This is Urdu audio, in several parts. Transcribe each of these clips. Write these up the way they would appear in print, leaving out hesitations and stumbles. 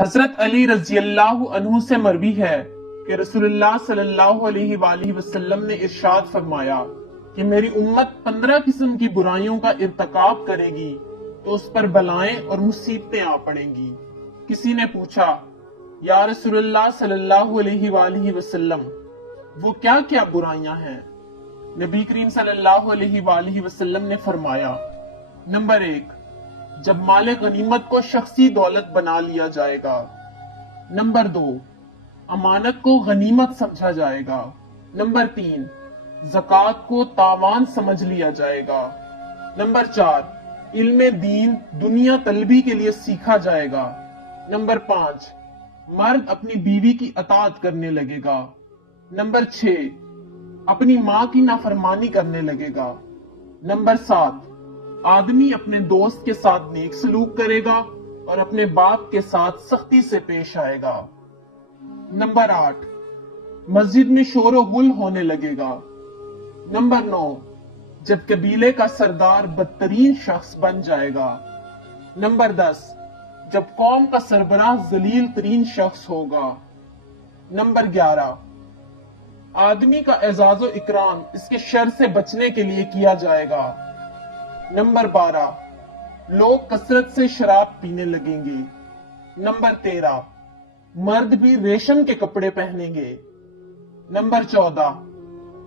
حضرت علی رضی اللہ عنہ سے مروی ہے کہ رسول اللہ صلی اللہ علیہ وآلہ وسلم نے ارشاد فرمایا کہ میری امت 15 قسم کی برائیوں کا ارتکاب کرے گی تو اس پر بلائیں اور مصیبتیں آ پڑیں گی۔ کسی نے پوچھا، یا رسول اللہ صلی اللہ علیہ وآلہ وسلم، وہ کیا کیا برائیاں ہیں؟ نبی کریم صلی اللہ علیہ وآلہ وسلم نے فرمایا، نمبر 1، جب مال غنیمت کو شخصی دولت بنا لیا جائے گا۔ نمبر 2، امانت کو غنیمت سمجھا جائے گا۔ نمبر 3، زکوٰۃ کو تاوان سمجھ لیا جائے گا۔ نمبر 4، علم دین دنیا طلبی کے لیے سیکھا جائے گا۔ نمبر 5، مرد اپنی بیوی کی اطاعت کرنے لگے گا۔ نمبر 6، اپنی ماں کی نافرمانی کرنے لگے گا۔ نمبر 7، آدمی اپنے دوست کے ساتھ نیک سلوک کرے گا اور اپنے باپ کے ساتھ سختی سے پیش آئے گا۔ نمبر 8، مسجد میں شور و غل ہونے لگے گا۔ نمبر 9، جب قبیلے کا سردار بدترین شخص بن جائے گا۔ نمبر 10، جب قوم کا سربراہ ذلیل ترین شخص ہوگا۔ نمبر 11، آدمی کا اعزاز و اکرام اس کے شر سے بچنے کے لیے کیا جائے گا۔ نمبر 12، لوگ کثرت سے شراب پینے لگیں گے۔ نمبر 13، مرد بھی ریشم کے کپڑے پہنیں گے۔ نمبر 14،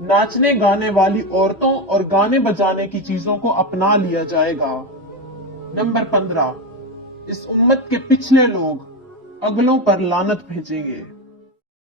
ناچنے گانے والی عورتوں اور گانے بجانے کی چیزوں کو اپنا لیا جائے گا۔ نمبر 15، اس امت کے پچھلے لوگ اگلوں پر لعنت بھیجیں گے۔